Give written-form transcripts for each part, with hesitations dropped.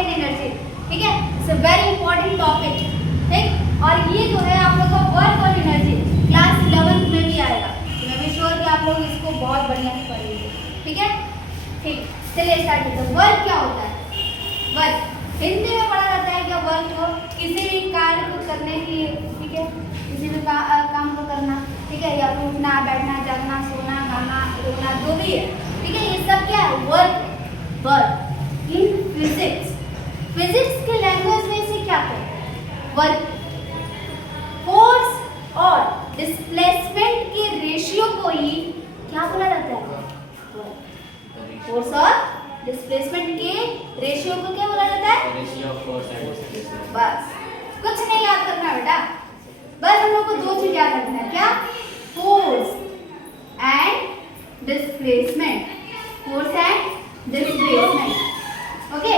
And energy, ठीक है, it's a very important topic, ठीक। और ये जो है आप लोग का वर्क और एनर्जी क्लास 11 में भी आएगा, तो मैं भी श्योर कि आप लोग इसको बहुत बढ़िया से पढ़ेंगे, ठीक है, ठीक। चलिए स्टार्ट करते हैं। वर्क क्या होता है? वर्क हिंदी में पढ़ा जाता है क्या? वर्क को किसी भी कार्य को करने की, ठीक है, किसी भी काम को करना, ठीक है, या फिर उठना बैठना जागना सोना खाना रोना जो भी है, ठीक है, ये सब क्या है? Work. Work in physics, physics के लैंग्वेज में इसे क्या कहते हैं? वर्क। फोर्स और डिस्प्लेसमेंट के रेशियो को ही क्या बोला जाता है? फोर्स और डिस्प्लेसमेंट के रेशियो को क्या बोला जाता है? Ratio of force and displacement. बस, कुछ नहीं याद करना बेटा, बस हम लोग को दो चीज याद रखना है। क्या? Force and displacement, force and displacement, okay.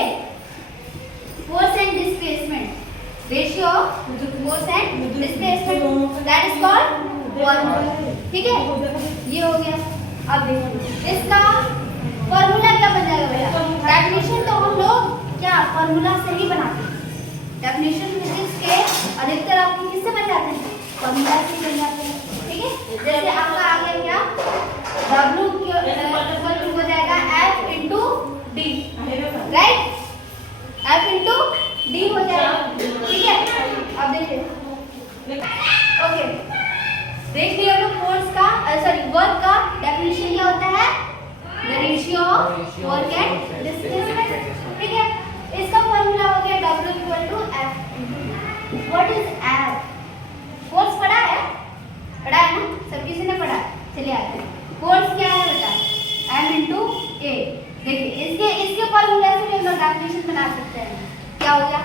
Force and displacement ratio of force and displacement, that is called work, ठीक है, ये हो गया। अब देखिए इसका फॉर्मूला क्या बन जाएगा बेटा? डेफिनेशन तो हम लोग क्या फॉर्मूला से ही बनाते हैं। डेफिनेशन फिजिक्स के अधिकतर आपके किससे बन जाते हैं? फॉर्मूला से बन जाते हैं, ठीक है। जैसे आपका आ गया क्या? W हो जाएगा F into D, right? F into D हो जाएगा, ठीक है। अब देखिए, ओके, देख लिया हम लोग फोर्स का, सॉरी वर्क का डेफिनेशन क्या होता है? The ratio of work and displacement, ठीक है। इसका फॉर्मूला हो गया W equal to F। What is F? Force पढ़ा है? पढ़ा है ना? सब किसी ने पढ़ा है? चलिए आते हैं। फोर्स क्या है बेटा? M into A। देखिए इसके फॉर्मूला से भी हम लोग डेफिनेशन बना सकते हैं। क्या हो गया?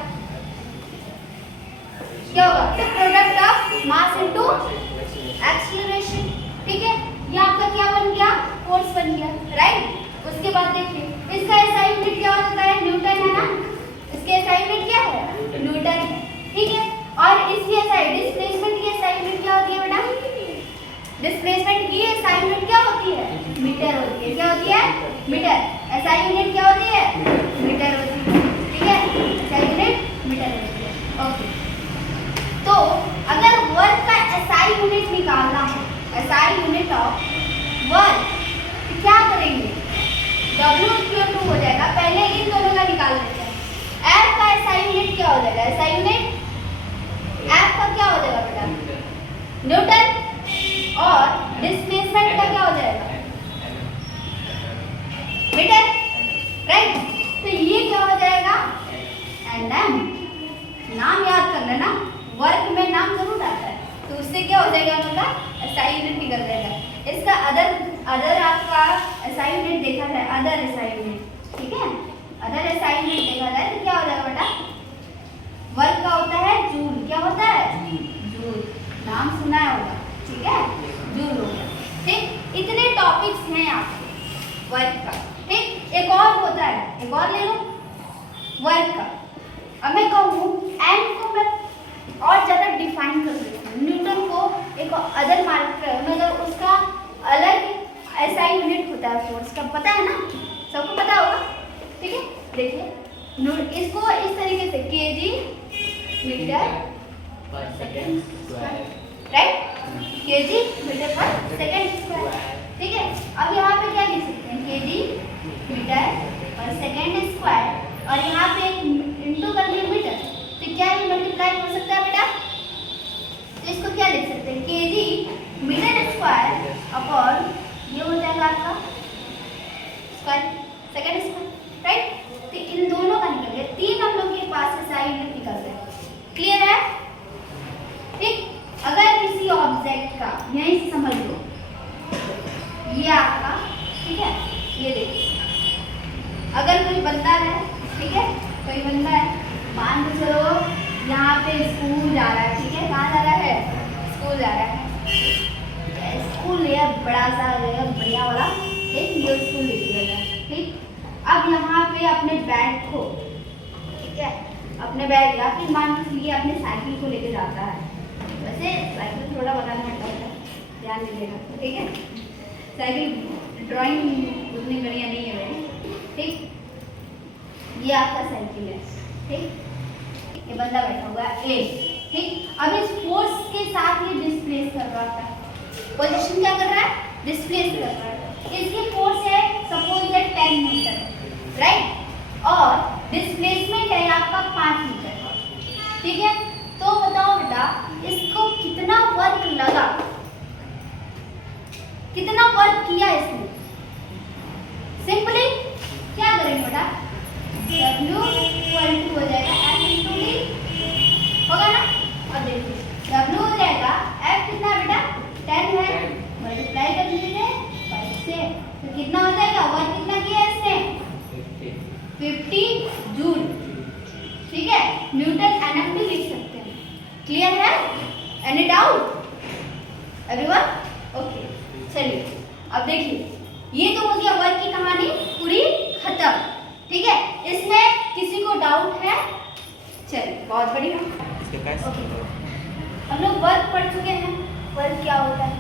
क्या होगा? The product of mass into acceleration, ठीक है। ये आपका क्या बन गया? फोर्स बन गया, राइट। उसके बाद देखिए इसका एसआई यूनिट क्या होता है? न्यूटन है ना, इसके एसआई यूनिट क्या है? न्यूटन है, ठीक है। और इसकी एसआई डिस्प्लेसमेंट की एसआई यूनिट क्या होती है बेटा? डिस्प्लेसमेंट की एसआई यूनिट क्या होती है? मीटर होती है। क्या होती है? मीटर। एसआई यूनिट क्या होती है? मीटर होती है, ठीक है, एसआई यूनिट मीटर होती है, ओके। तो अगर वर्क का एसआई यूनिट निकालना हो, एसआई यूनिट ऑफ वर्क, क्या करेंगे? W इक्वल टू हो जाएगा, पहले इन दोनों का निकाल लेते हैं। F का SI यूनिट क्या हो जाएगा? SI यूनिट F का क्या हो जाएगा बेटा? न्यूटन। और डिस्प्लेसमेंट का क्या हो जाएगा? Metre, right. तो ये क्या हो जाएगा? NM। नाम याद कर लेना, वर्क में नाम जरूर आता है, तो उससे क्या हो जाएगा हम लोग का? SI यूनिट निकल जाएगा। इसका अदर आपका SI यूनिट देखा जाए, अदर SI यूनिट, ठीक है, अदर SI यूनिट देखा जाए तो क्या हो जाएगा बेटा? वर्क का होता है जूल। क्या होता है? जूल, नाम सुना होगा, ठीक है, जूल हो गया, ठीक। इतने टॉपिक्स हैं यहाँ पे वर्क का, ठीक। एक और होता है, एक और ले लो वर्क का। अब मैं कहूँ एम को मैं और ज़्यादा डिफाइन कर देती हूँ। न्यूटन को एक अदर मार्कर, मतलब उसका अलग SI यूनिट होता है फोर्स का, पता है ना, सबको पता होगा, ठीक है। देखिए इसको इस तरीके से kg मीटर पर second square, right, kg metre पर सेकंड स्क्वायर, ठीक है। अब यहाँ पे क्या लिख सकते हैं? kg मीटर पर सेकंड स्क्वायर, और यहाँ पे इंटू कर लिए मीटर, तो क्या ये मल्टीप्लाई हो सकता है बेटा? तो इसको क्या लिख सकते हैं? kg मीटर स्क्वायर अपॉन ये हो जाएगा आपका स्क्वायर सेकंड स्क्वायर, राइट। तो इन दोनों का निकल गया, तीन हम लोग के पास SI यूनिट निकल गए, क्लियर है, ठीक। अगर किसी ऑब्जेक्ट का, यहीं से समझ लो, ये आपका, ठीक है, ये देखिए, अगर कोई बंदा है, ठीक है, कोई बंदा है, मान के चलो यहाँ पे स्कूल जा रहा है, ठीक है, कहाँ जा रहा है? स्कूल जा रहा है। स्कूल है बड़ा सा है, बढ़िया वाला एक ये स्कूल लिखिएगा, ठीक। अब यहाँ पे अपने बैग को, ठीक है, अपने बैग या फिर मान लीजिए अपने साइकिल को लेके जाता है। वैसे साइकिल थोड़ा बनाना हटता है, ध्यान दीजिएगा, ठीक है। साइकिल ड्राइंग उतनी बढ़िया नहीं है मेरी, ठीक। ये आपका साइकिल है, ठीक। ये बंदा बैठा हुआ है ए, ठीक। अब इस फोर्स के साथ ये डिस्प्लेस कर रहा है, पोजीशन क्या कर रहा है, डिस्प्लेस कर रहा है। इसकी फोर्स है सपोज दैट 10 मीटर, राइट, और डिस्प्लेसमेंट है आपका 5 मीटर, ठीक है। तो बताओ बेटा इसको कितना वर्क लगा, कितना वर्क किया इसने। सिंपली क्या करेंगे बेटा, W इक्वल टू हो जाएगा F इंटू D, होगा ना। और देखिए W हो जाएगा F कितना है बेटा 10 है, मल्टीप्लाई कर लीजिए 5 से, तो कितना हो जाएगा, वर्क कितना किया है इसने 50 जूल, ठीक है। न्यूटन एनएम भी लिख सकते हैं, क्लियर है, एनी डाउट एवरीवन, ओके। चलिए अब देखिए ये तो हो गया वर्क की कहानी पूरी खत्म, ठीक है। इसमें किसी को डाउट है, चलिए बहुत बढ़िया, हम लोग वर्क पढ़ चुके हैं। वर्क क्या होता है,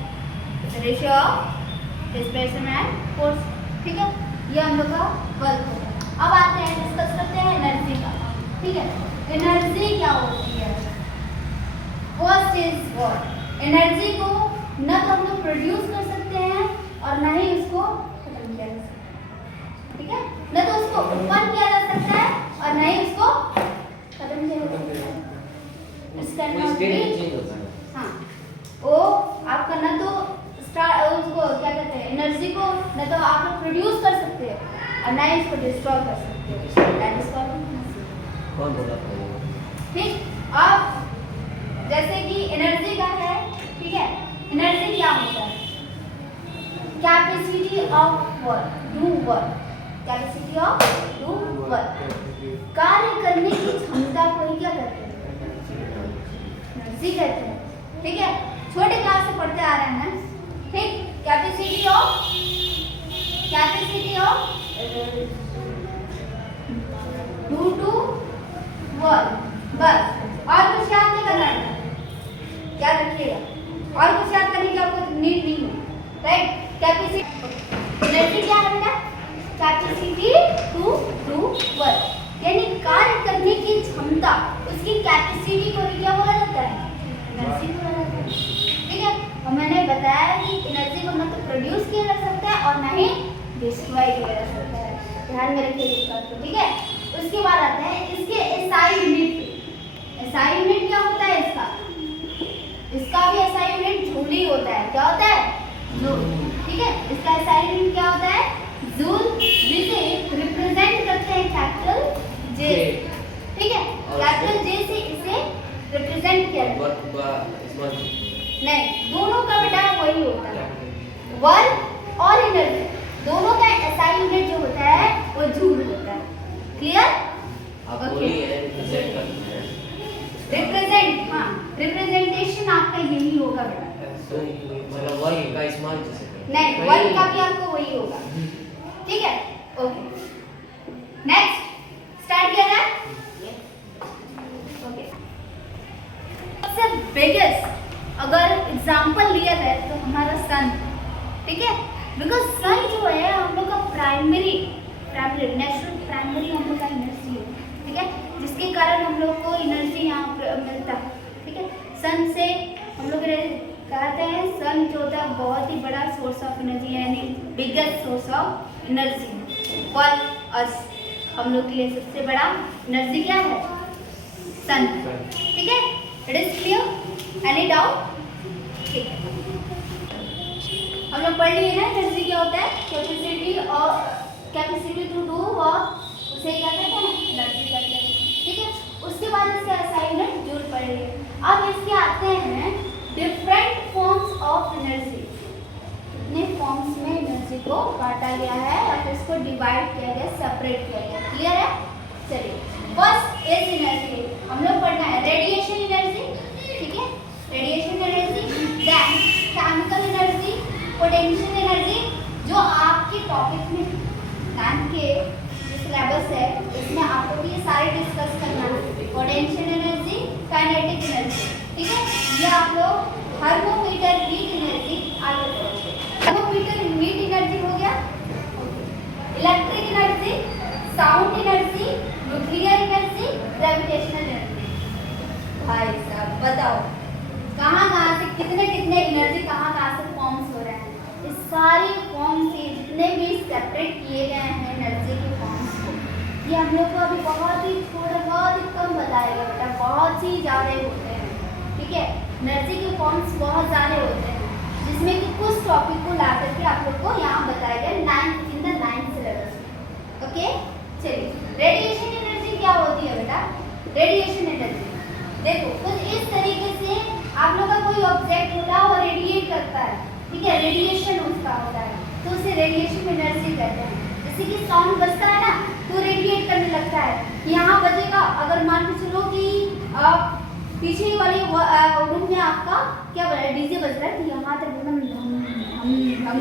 ratio of displacement and force, ठीक है, ये हम लोग का वर्क होता है। अब आते हैं डिस्कस करते हैं एनर्जी का, ठीक है। एनर्जी क्या होती है, फर्स्ट इज व्हाट, एनर्जी को न तो हम लोग प्रोड्यूस कर सकते हैं और ना ही उसको खत्म किया जा सकता है, ठीक है। न तो उसको उत्पन्न किया जा सकता है और ना ही उसको खत्म किया जा सकता है। हाँ, वो आपका न तो उसको क्या कहते हैं, एनर्जी को न तो आप लोग प्रोड्यूस कर सकते हैं और ना ही इसको डिस्ट्रॉय कर सकते हैं, दैट इज कॉल्ड, ठीक। अब जैसे कि एनर्जी का है, ठीक है, एनर्जी क्या होता है, capacity of work, do work, capacity of do work, कार्य करने की क्षमता को ही क्या कहते हैं, एनर्जी कहते हैं, ठीक है। छोटे क्लास से पढ़ते आ रहे हैं, ठीक। Capacity of do to work, बस, और कुछ याद नहीं करना है, याद रखिएगा, और कुछ याद करने की आपको नीड नहीं है, राइट। कैपेसिटी, एनर्जी क्या है बेटा, कैपेसिटी टू डू वर्क, यानी कार्य करने की क्षमता, उसकी कैपेसिटी को भी क्या बोला जाता है, एनर्जी बोला जाता है, ठीक है। और मैंने बताया कि एनर्जी को न तो प्रोड्यूस किया जा सकता है और ना ही डिस्ट्रॉय किया जा सकता है, ध्यान में रखिए इस बात को, ठीक है। उसके बाद आता है इसके एसआई यूनिट। एसआई यूनिट क्या होता है इसका भी एसआई यूनिट जूल ही होता है, क्या होता है, जूल, ठीक है। इसका एसआई यूनिट क्या होता है, जूल, जिसे रिप्रेजेंट करते हैं कैपिटल जे, ठीक है। कैपिटल जे से इसे रिप्रेजेंट किया जाता है, नहीं, दोनों का बेटा वही होता है, वर्क और एनर्जी दोनों का एसआई यूनिट जो होता है वो जूल होता है, क्लियर, ओके। रिप्रेजेंट, हाँ, रिप्रेजेंटेशन आपका यही होगा बेटा, मतलब वर्क का इस्तेमाल नहीं, वर्क का भी आपको वही होगा, ठीक है, ओके। नेक्स्ट स्टार्ट किया जाए, ओके। सबसे बिगेस्ट अगर एग्जांपल लिया जाए तो हमारा सन, ठीक है, बिकॉज सन जो है हम लोग का प्राइमरी नेचुरल प्राइमरी हम लोग का एनर्जी है, ठीक है, जिसके कारण हम लोग को एनर्जी यहाँ पर मिलता है, ठीक है। सन से हम लोग कहते हैं सन जो होता है बहुत ही बड़ा सोर्स ऑफ एनर्जी है, यानी biggest source of energy for us, हम लोग के लिए सबसे बड़ा एनर्जी क्या है, सन, ठीक है। It is clear, any doubt, ठीक है। हम लोग पढ़ लिए ना एनर्जी क्या होता है, कैपेसिटी और कैपेसिटी टू डू और उसे क्या कहते हैं, एनर्जी कहते हैं, ठीक है। उसके बाद इसका असाइनमेंट जूल पढ़ लिए। अब इसके आते हैं डिफरेंट फॉर्म्स ऑफ एनर्जी, कितने फॉर्म्स में एनर्जी को बांटा गया है और इसको डिवाइड किया गया, सेपरेट किया गया, क्लियर है। चलिए फर्स्ट इज एनर्जी, हम लोग पढ़ना है रेडिएशन एनर्जी, ठीक है, radiation energy, then chemical energy, potential energy, जो आपके टॉपिक में 9th के जो सिलेबस है इसमें आपको भी ये सारे डिस्कस करना है, पोटेंशियल एनर्जी, काइनेटिक एनर्जी, ठीक है। ये आप लोग थर्मोमीटर हीट एनर्जी आगे पढ़ोगे, थर्मोमीटर हीट एनर्जी हो गया, electric energy, sound energy, gravitational energy. भाई साहब बताओ कहाँ से कितने कितने एनर्जी कहाँ से फॉर्म्स हो रहे हैं। इस सारे फॉर्म से जितने भी सेपरेट किए गए हैं एनर्जी के फॉर्म्स को, ये हम लोग को अभी बहुत ही कम बताएगा बेटा, बहुत ही ज़्यादा होते हैं। ठीक है, एनर्जी के फॉर्म्स बहुत ज़्यादा होते हैं, जिसमें कि कुछ टॉपिक को ला करके आप लोग को यहाँ बताया गया 9th सिलेबस। ओके चलिए, रेडिएशन एनर्जी क्या होती है बेटा? रेडिएशन एनर्जी देखो कुछ इस तरीके से आप लोग का कोई ऑब्जेक्ट होता है और रेडिएट करता है, ठीक है, रेडिएशन उसका होता है, तो उसे रेडिएशन एनर्जी कहते हैं। जैसे कि साउंड बजता है ना तो रेडिएट करने लगता है, यहाँ बजेगा, अगर मान के चलो कि पीछे वाले रूम में आपका क्या बज रहा है, डीजे बज रहा है, तो यहाँ तक एकदम हम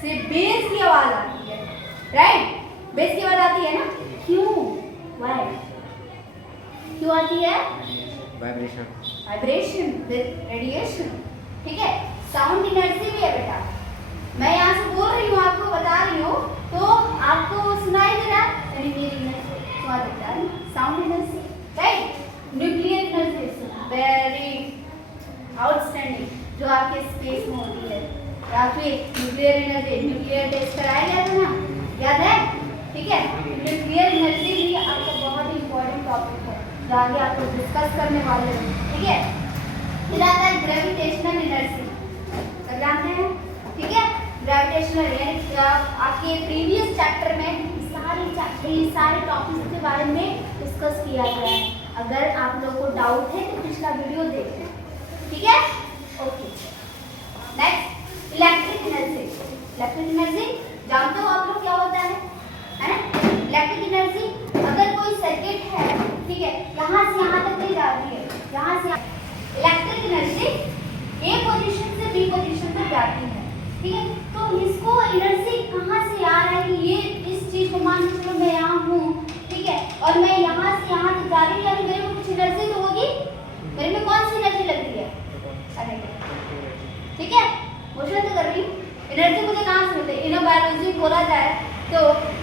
से बेस की आवाज आती है, राइट? बेस की आवाज आती है ना, क्यों? वाई क्यों आती है? Vibration with radiation. ठीक है, साउंड एनर्जी भी है बेटा। मैं यहाँ से बोल रही हूँ, आपको बता रही हूँ, तो आपको सुनाई दे रहा है, यानी मेरी एनर्जी सुना देता है, sound energy, right? Nuclear energy very outstanding, जो आपके स्पेस में होती है, या फिर न्यूक्लियर एनर्जी, न्यूक्लियर टेस्ट कराया गया था ना, याद है? ठीक है, न्यूक्लियर एनर्जी भी आपका बहुत ही इंपॉर्टेंट टॉपिक है, जो आगे आपको डिस्कस करने वाले हैं। ठीक है, फिर आता है ग्रेविटेशनल एनर्जी, सब जानते हैं, ठीक है? ग्रेविटेशनल यानी आपके प्रीवियस चैप्टर में सारे टॉपिक्स के बारे में डिस्कस किया गया है। अगर आप लोगों को डाउट है तो पिछला वीडियो देखें, ठीक है? Okay, next electric energy. Electric energy जानते हो आप लोग क्या होता है ना? इलेक्ट्रिक एनर्जी, अगर कोई सर्किट है, ठीक है, यहाँ से यहाँ तक नहीं जाती है, यहाँ से इलेक्ट्रिक एनर्जी ए पोजीशन से बी पोजीशन तक जाती है, ठीक है? तो इसको एनर्जी कहाँ से आ रहा है कि ये इस चीज को मान के चलो मैं यहाँ हूँ, ठीक है, और मैं यहाँ से यहाँ तक जा रही हूँ, यानी मेरे को कुछ एनर्जी तो होगी, मेरे में कौन सी एनर्जी लगती है? अरे ठीक है, क्वेश्चन तो कर रही हूँ। एनर्जी मुझे कहाँ से मिलती है? इनो बायोलॉजी बोला जाए तो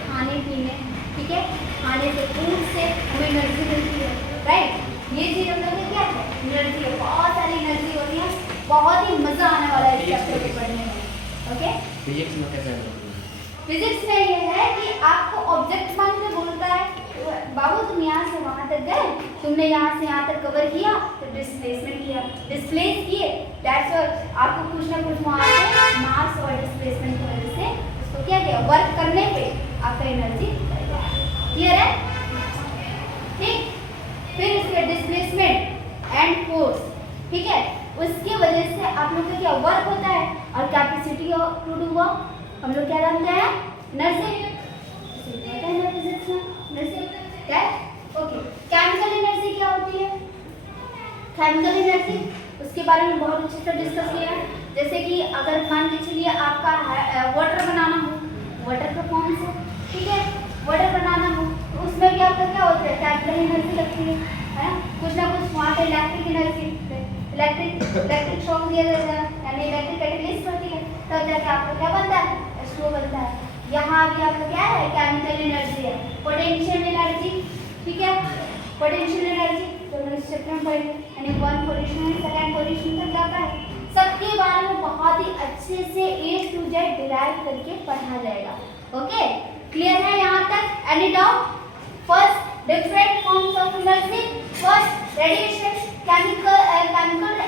खाने पीने, ठीक है, खाने से फूड से हमें एनर्जी मिलती है, राइट? ये चीज हम लोग क्या है? एनर्जी है, बहुत सारी एनर्जी होती है, बहुत ही मजा आने वाला है इस चैप्टर को पढ़ने में। ओके, फिजिक्स में कैसा है? फिजिक्स में ये है कि आपको ऑब्जेक्ट मान के बोलता है बाबू तुम यहाँ से वहाँ तक गए, तुमने यहाँ से यहाँ तक कवर किया, तो डिस्प्लेसमेंट किया, डिस्प्लेस किए, दैट्स ऑल। आपको कुछ ना कुछ वहाँ पे मास और डिस्प्लेसमेंट की वजह से उसको क्या किया, वर्क करने पे आपका एनर्जी क्लियर है? ठीक, फिर इसके डिस्प्लेसमेंट एंड फोर्स, ठीक है, उसकी वजह से आप लोग का क्या वर्क होता है, और कैपेसिटी टू डू वर्क हम लोग क्या जानते हैं? एनर्जी। फिजिक्स में एनर्जी क्या है? ओके, केमिकल एनर्जी क्या होती है? केमिकल एनर्जी उसके बारे में बहुत अच्छे से डिस्कस किया है। जैसे कि अगर मान के चलिए आपका वाटर बनाना हो, वाटर का फॉर्म से, ठीक है, वाटर बनाना हो, तो उसमें क्या क्या होता है? केमिकल एनर्जी लगती है ना? कुछ ना कुछ वहाँ पे इलेक्ट्रिक एनर्जी, इलेक्ट्रिक शॉक दिया जाता है, यानी इलेक्ट्रिक कैटलिस्ट होती है, तब जाके आपको क्या बनता है? स्टोव बनता है। यहाँ भी आपका क्या है? केमिकल एनर्जी है। पोटेंशियल एनर्जी, ठीक है, पोटेंशियल एनर्जी तो इस चैप्टर में पढ़ेंगे, यानी 1 पोजीशन से 2nd पोजीशन तक जाता है। सबके बारे में बहुत ही अच्छे से A to Z डिराइव करके पढ़ा जाएगा। ओके, क्लियर है यहाँ तक? Any doubt? First, different forms of energy. First, radiation, chemical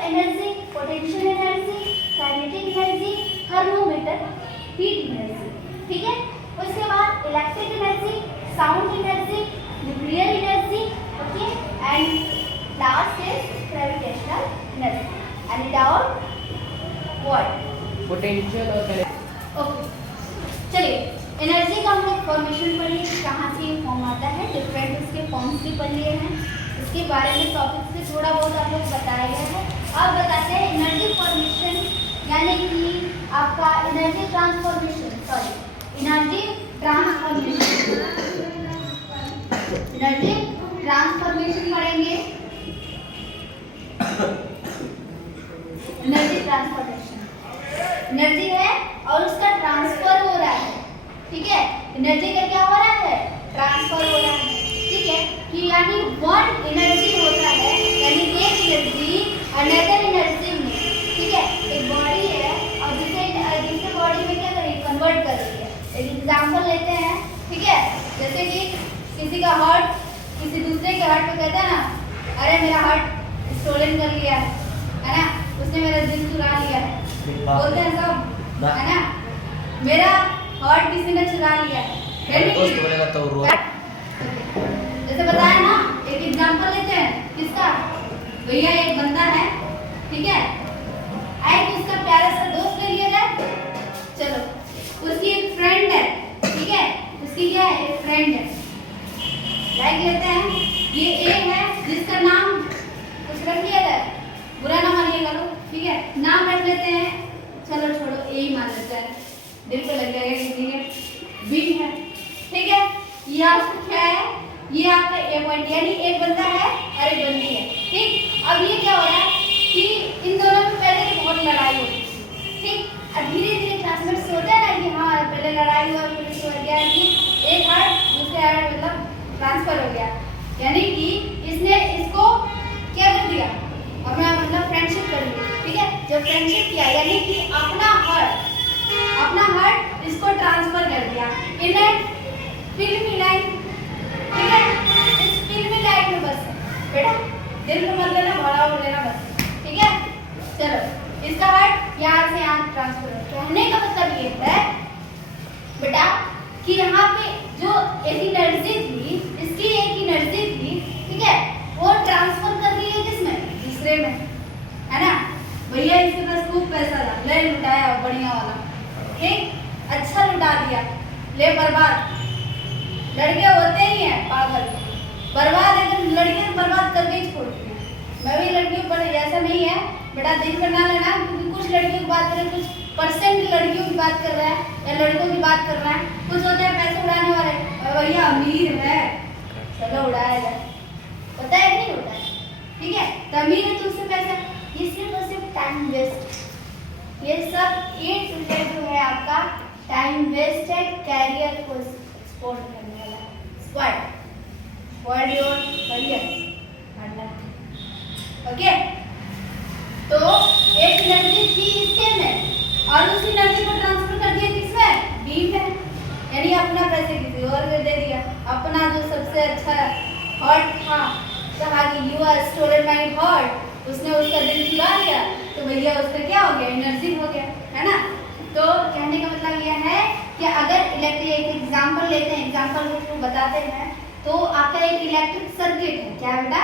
energy, potential energy, kinetic energy, thermometer, heat energy, ठीक है? उसके बाद electric energy, sound energy, nuclear energy, okay, and last is gravitational energy. Any doubt? What? Potential और okay, चलिए energy का हमने formation पढ़ी है, कहाँ से फॉर्म आता है, डिफरेंट उसके फॉर्म्स भी पढ़ लिए हैं, इसके बारे में टॉपिक से थोड़ा बहुत आप लोग बताया गया है। अब बताते हैं एनर्जी फॉर्मेशन, यानी कि आपका एनर्जी ट्रांसफॉर्मेशन, एनर्जी ट्रांसफॉर्मेशन पढ़ेंगे। एनर्जी ट्रांसफॉर्मेशन, एनर्जी है और उसका ट्रांसफर हो रहा है, ठीक है? एनर्जी का क्या हो रहा है? ट्रांसफर हो रहा है, ठीक है, कि यानी वन एनर्जी होता है, यानी एक एनर्जी अनदर एनर्जी में, ठीक है, एक बॉडी है और दूसरे बॉडी में क्या कर रही है, कन्वर्ट कर रही है। एक एग्जांपल लेते हैं, ठीक है, जैसे कि किसी का हार्ट किसी दूसरे के हार्ट पे कहता है ना, अरे मेरा हार्ट स्टोलन कर लिया है ना, उसने मेरा दिल चुरा लिया है, बोलते हैं सब, है ना, मेरा हार्ट किसी ने चुरा लिया है, दोस्त बोलेगा तो रो। जैसे बताया ना, एक एग्जांपल लेते हैं, किसका, भैया एक बंदा है, ठीक है, आए कि उसका प्यारा सा दोस्त ले लिया जाए, चलो उसकी एक फ्रेंड है, ठीक है, उसकी क्या है, एक फ्रेंड है, लाइक लेते हैं, ये ए है जिसका नाम कुछ रख लिया जाए, बुरा ना मानिएगा लोग, ठीक है, नाम रख लेते हैं, चलो छोड़ो ए ही मान लेते हैं, दिल पे लग जाएगा किसी के, बी है, ठीक है, ये आपका क्या है, ये आपका ए पॉइंट, यानी एक बंदा है और एक बंदी है, ठीक। अब ये क्या हो रहा है कि इन दोनों में पहले तो बहुत लड़ाई होती है, ठीक, अब धीरे धीरे क्लासमेट्स होते हैं ना कि हाँ पहले लड़ाई हुआ, फिर इसको हो गया कि एक हार्ट दूसरे हार्ट मतलब ट्रांसफर हो गया, यानी कि इसने इसको क्या कर दिया, अपना मतलब फ्रेंडशिप कर ली, ठीक है, जब फ्रेंडशिप किया यानी कि अपना हार्ट इसको ट्रांसफर कर दिया इन फिल्मी लाइन, ठीक है, इस फिल्मी लाइन में बस बेटा दिल को मत लेना, बड़ा हो लेना बस, ठीक है। चलो इसका हार्ट यहाँ से यहाँ ट्रांसफर हो, कहने का मतलब ये है बेटा कि यहाँ पे जो एक एनर्जी थी, इसकी एक एनर्जी थी, ठीक है, वो ट्रांसफर कर दी है किसमें, दूसरे में, है ना, भैया इसके पास खूब पैसा था, ले लुटाया बढ़िया वाला, ठीक, अच्छा लुटा दिया, ले बर्बाद, लड़के होते ही हैं पागल, बर्बाद एकदम, लड़के बर्बाद करके ही छोड़ती हैं, मैं भी लड़कियों पर ऐसा नहीं है बेटा, दिल पर ना लेना, क्योंकि कुछ लड़कियों की बात करें, कुछ परसेंट लड़कियों की बात कर रहा है या लड़कों की बात कर रहा है, कुछ होते हैं पैसे उड़ाने वाले, भैया अमीर है चलो उड़ाया जाए, पता है नहीं होता है, ठीक है, तो अमीर है तो उससे पैसा, ये सिर्फ और सिर्फ टाइम वेस्ट, ये सब ए टू जेड जो है आपका टाइम वेस्ट है, कैरियर को स्पॉट करने वाला, स्पॉट योर करियर, ओके। तो एक एनर्जी थी इसके में और उस एनर्जी को ट्रांसफर कर दिया किसमें, बी में, यानी अपना पैसे किसी और को दे दिया, अपना जो सबसे अच्छा हार्ट था, कहा कि you are stolen my heart, उसने उसका दिल चुरा लिया, तो भैया उसका क्या हो गया, एनर्जी हो गया, है ना। तो कहने का मतलब यह है कि अगर इलेक्ट्रिक, एक एग्जांपल लेते हैं, एग्जांपल के थ्रू बताते हैं, तो आपका एक इलेक्ट्रिक सर्किट है, क्या बेटा,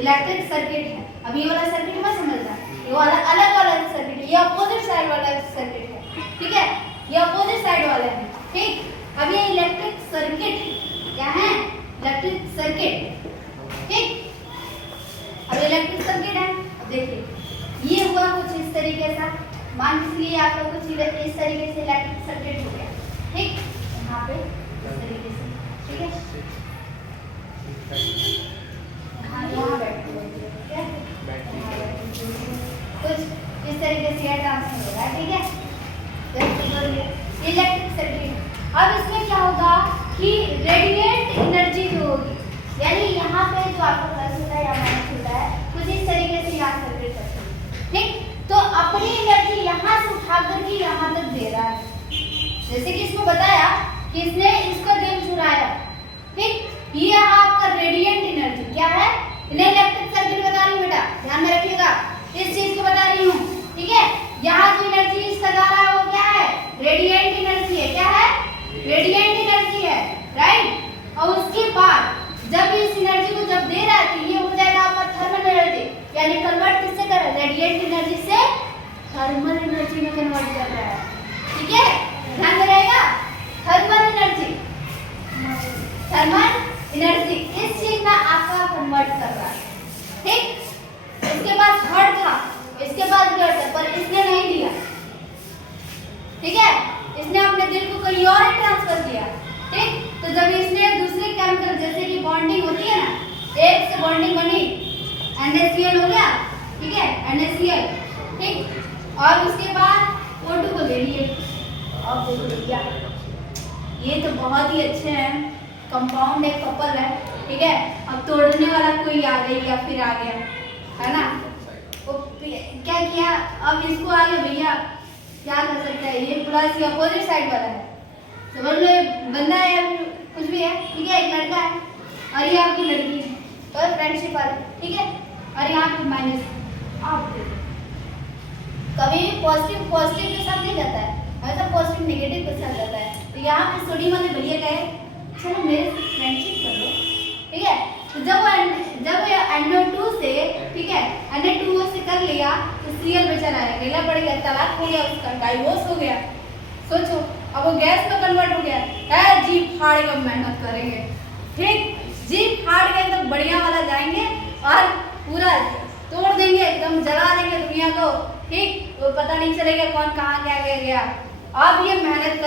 इलेक्ट्रिक सर्किट है, अब ये वाला सर्किट मत समझना, ये वाला अलग अलग सर्किट है, ये अपोजिट साइड वाला सर्किट है, ठीक है, ये अपोजिट साइड वाला है, ठीक। अब ये इलेक्ट्रिक सर्किट क्या है, इलेक्ट्रिक सर्किट, ठीक, अब इलेक्ट्रिक सर्किट है, अब देखिए ये हुआ कुछ इस तरीके से, मान लीजिए आपका कुछ इस तरीके से इलेक्ट्रिक सर्किट हो गया, ठीक, यहाँ पे इस तरीके से, ठीक है, हाँ यहाँ बैठ कुछ इस तरीके से यह ट्रांसफर होगा, ठीक है, इलेक्ट्रिक सर्किट। अब इसमें क्या होगा कि रेडिएंट एनर्जी जो होगी, यानी यहाँ पे जो आपका प्लस होता है या माइनस होता है, कुछ इस तरीके से यहाँ सर्किट करते हैं, ठीक, तो अपनी एनर्जी यहाँ से उठा करके यहाँ तक दे रहा है, जैसे कि इसको बताया कि इसने इसका दिल चुराया, ठीक, ये आपका रेडिएंट एनर्जी क्या है, इन्हें इलेक्ट्रिक सर्किट बता रही हूँ बेटा, ध्यान में रखिएगा, इस चीज को बता रही हूँ, ठीक है, यहाँ जो एनर्जी इसका जा रहा है वो क्या है, रेडिएंट एनर्जी है, क्या है, रेडिएंट एनर्जी है, राइट। और उसके बाद जब इस एनर्जी को जब दे रहा है तो ये हो जाएगा आपका थर्मल एनर्जी, यानी कन्वर्ट किससे कर रहा है, रेडिएंट एनर्जी से थर्मल एनर्जी में कन्वर्ट कर रहा है, ठीक है, ध्यान में रहेगा, थर्मल एनर्जी, थर्मल एनर्जी इस चीज में आपका कन्वर्ट कर रहा है, ठीक। इसके पास हार्ट था, इसके पास ब्लड था, पर इसने नहीं दिया, ठीक है, इसने अपने दिल को कहीं और ट्रांसफर किया, ठीक। तो जब इसने दूसरे केमिकल जैसे कि बॉन्डिंग होती है ना, एक से बॉन्डिंग बनी, NaCl हो गया, ठीक है, NaCl, ठीक, और उसके बाद O2 को दे दिए, अब देखो भैया ये तो बहुत ही अच्छे हैं, कंपाउंड एक कपल है, ठीक है। अब तोड़ने वाला कोई आ गई या फिर आ गया, है ना, वो क्या किया, अब इसको आगे भैया क्या कर सकता है, ये प्लस या अपोजिट साइड वाला है, समझ लो, बंदा है कुछ भी है, ठीक है, एक लड़का है और ये आपकी लड़की है, तो फ्रेंडशिप वाला, ठीक है, और यहाँ पे माइनस, आप कभी पॉजिटिव पॉजिटिव के साथ नहीं जाता है, हमेशा पॉजिटिव नेगेटिव के साथ जाता है। तो यहाँ पे सोडियम वाले भैया कहे चलो मेरे से फ्रेंडशिप कर लो, ठीक है। तो जब ये NO2 से, ठीक है, Na2O से कर लिया तो Cl बेचारा है, गैला पड़ गया, तलाक हो गया, उसका डाइवोर्स हो गया। सोचो अब वो गैस में कन्वर्ट हो गया है, जी फाड़ के मेहनत करेंगे, ठीक, जी फाड़ के एकदम बढ़िया वाला जाएंगे और पूरा तोड़ देंगे, एकदम जला देंगे दुनिया को, ठीक, तो पता नहीं चलेगा कौन कहाँ क्या गया। अब ये मेहनत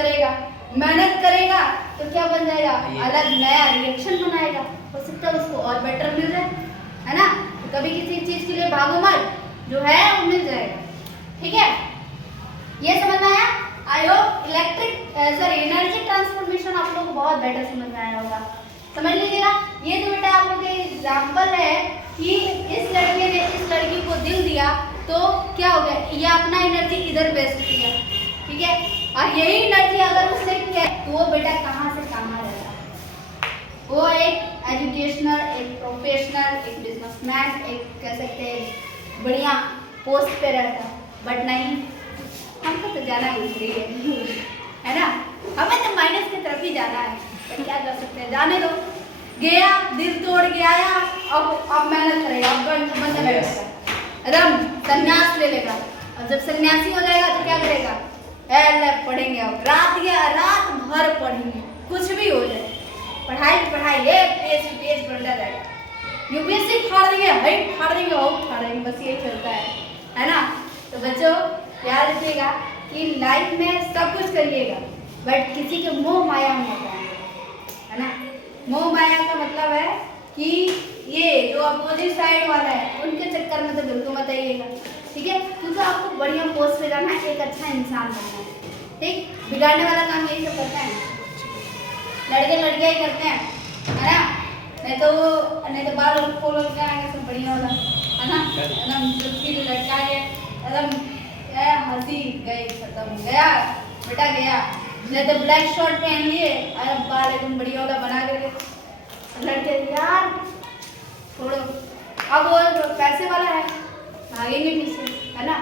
करेगा तो क्या बन जाएगा, अलग नया रिएक्शन बनाएगा, हो सकता है उसको और बेटर मिल जाए, है ना। तो कभी किसी चीज के लिए भागो मत, जो है वो मिल जाएगा, ठीक है। ये समझ में आया? आई होप एनर्जी ट्रांसफॉर्मेशन आप लोगों को बहुत बेटर समझ में आया होगा। समझ लीजिएगा, ये तो बेटा आप लोग के एग्जाम्पल है कि इस लड़के ने इस लड़की को दिल दिया तो क्या हो गया, ये अपना एनर्जी इधर वेस्ट किया, ठीक है, और यही एनर्जी अगर उससे तो वो बेटा कहाँ से कहाँ रहता, वो एक एजुकेशनल, एक प्रोफेशनल, एक बिजनेसमैन, एक कह सकते हैं बढ़िया पोस्ट पे रहता, बट नहीं, हमको तो जाना दूसरी है ना, हमें तो माइनस की तरफ ही जाना है, पर क्या कर सकते हैं, जाने दो, गया दिल तोड़ के आया, अब मेहनत करेगा, अब बंद बैठेगा, एकदम संन्यास ले लेगा, और जब सन्यासी हो जाएगा तो क्या करेगा, पढ़ेंगे, अब रात भर पढ़ेंगे, कुछ भी हो जाए, पढ़ाई एक पेज बढ़ता जाएगा, यूपीएससी फाड़ देंगे, हाइट फाड़ देंगे, आउट फाड़ देंगे, बस यही चलता है ना। तो बच्चों याद रखिएगा कि लाइफ में सब कुछ करिएगा, बट किसी के मोह माया में मत आइएगा, है ना। मोह माया का मतलब है कि ये जो अपोजिट साइड वाला है उनके चक्कर में तो बिल्कुल मत आइएगा, ठीक है, क्योंकि आपको बढ़िया पोस्ट पे जाना है, एक अच्छा इंसान बनना है, ठीक। बिगाड़ने वाला काम यही सब करता है, लड़के लड़कियां ही करते हैं, है ना, नहीं तो बाल खोल के आएंगे सब बढ़िया वाला, है ना, एकदम चुटकी लटका के एकदम हंसी गई, खत्म गया बेटा गया, नहीं तो ब्लैक शर्ट पहन लिए और बाल एकदम बढ़िया वाला बना करके, लड़के यार छोड़ो, अब वो पैसे वाला है भागेंगे पीछे, है ना।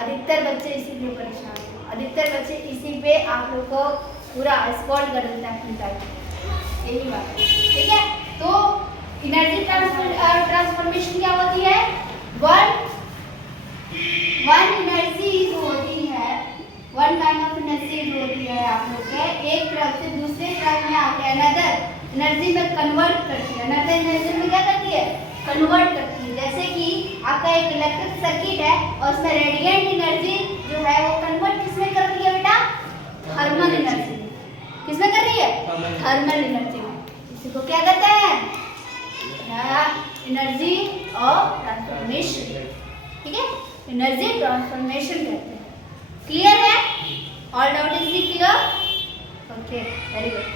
अधिकतर बच्चे इसीलिए परेशान हैं, अधिकतर बच्चे इसी पे आप लोग को पूरा स्पॉट कर देता है अपनी टाइम, यही बात है, ठीक है। तो एनर्जी ट्रांसफॉर्मेशन क्या होती है, वन एनर्जी जो होती है, वन काइंड ऑफ एनर्जी जो होती है आप लोग के एक तरफ से दूसरे तरफ में आके अनदर एनर्जी में कन्वर्ट करती है, अनदर एनर्जी में क्या करती है, कन्वर्ट करती है। जैसे कि आपका एक इलेक्ट्रिक सर्किट है और उसमें रेडिएंट एनर्जी जो है वो कन्वर्ट किसमें कर रही है बेटा, थर्मल एनर्जी में, किसमें कर रही है, थर्मल एनर्जी में, इसी को क्या कहते हैं, एनर्जी ऑफ ट्रांसफॉर्मेशन, ठीक है, एनर्जी ट्रांसफॉर्मेशन कहते हैं। क्लियर है, all doubt is clear, okay, very good.